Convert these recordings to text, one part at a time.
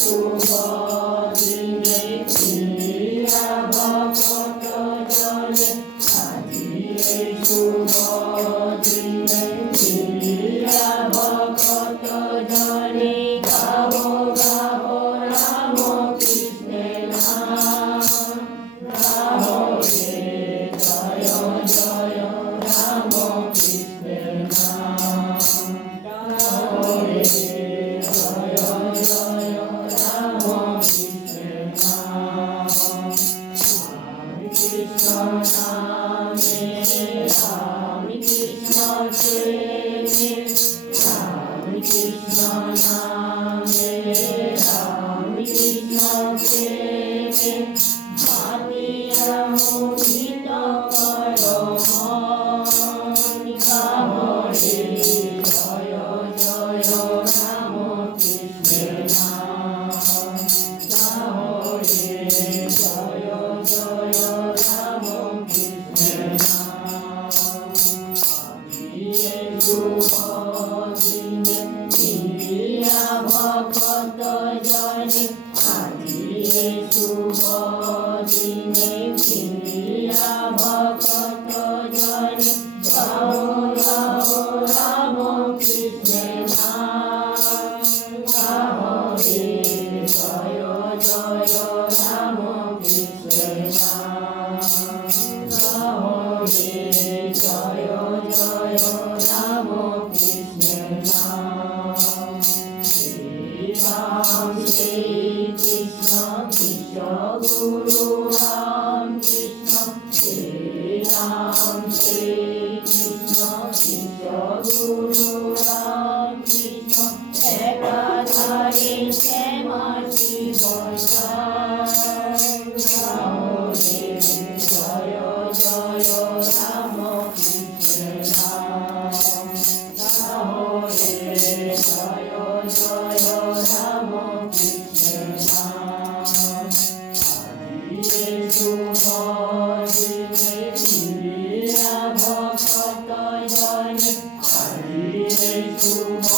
শুভ দিনে ফিরিয়া ভক্ত জনে আজি এই শুভ দিনে ফিরিয়া ভক্ত জনে গাব গাব রাম কৃষ্ণের নাম গাব রে জয় জয় রাম কৃষ্ণের নাম গাব রে জয় জয় রাম কৃষ্ণের নাম কৃষ্ণ নামে রাম কৃষ্ণ প্রেমে রাম কৃষ্ণ নামে রাম কৃষ্ণ প্রেমে ভাবিয়া মোহিত কর মন গাব রে জয় জয় রাম কৃষ্ণের নাম গাব রে জয় জয় রাম কৃষ্ণের নাম শুভ দিনে ফিরিয়া ভক্ত জনে আজি শুভ দিনে ফিরিয়া ভক্ত জনে গাও গাও রাম কৃষ্ণের নাম গাও রে জয় জয় রাম কৃষ্ণের নাম গাও রে জয় জয় রাম কৃষ্ণের নাম রাম শ্রী কৃষ্ণ কৃষ্ণ গুরু রাম কৃষ্ণ রাম শ্রী কৃষ্ণ কৃষ্ণ গুরু রাম কৃষ্ণ একাধারে শ্যামা শিব গাও রে জয় জয় রাম কৃষ্ণের নাম গাও রে জয় জয় রাম কৃষ্ণের নাম আজি শুভ দিনে ফিরিয়া ভক্ত জনে আজি শুভ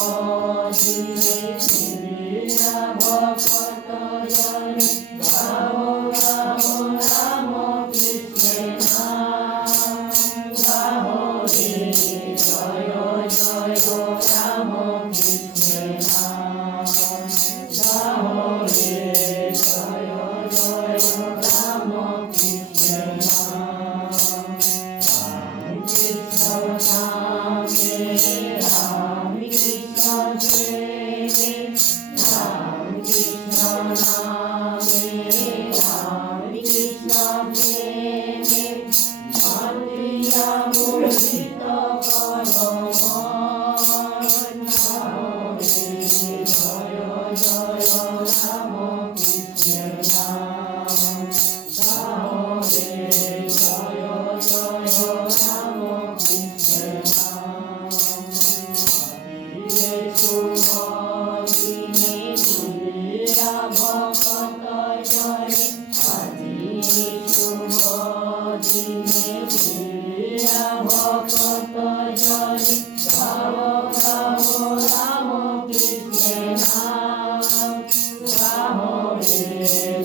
দিনে ফিরিয়া ভক্ত জনে গাও গাও রাম কৃষ্ণের নাম গাও রে জয় জয় রাম কৃষ্ণের নাম গাও রে জয় জয় রাম কৃষ্ণের নাম কৃষ্ণ নামে রাম কৃষ্ণ প্রেমে রাম কৃষ্ণ নামে রাম কৃষ্ণ প্রেমে ভাবিয়া মোহিত কর মন গাও রে জয় জয় রাম কৃষ্ণের নাম গাও রে জয় জয় রাম কৃষ্ণের নাম শুভ দিনে ফিরিয়া ভক্ত জনে আজি শুভ দিনে ফিরিয়া ভক্ত জনে গাও গাও রাম কৃষ্ণের নাম গাও রে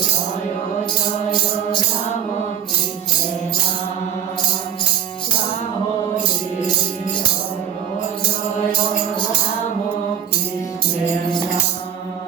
জয় জয় রাম কৃষ্ণের নাম গাও রে জয় জয় রাম কৃষ্ণের নাম।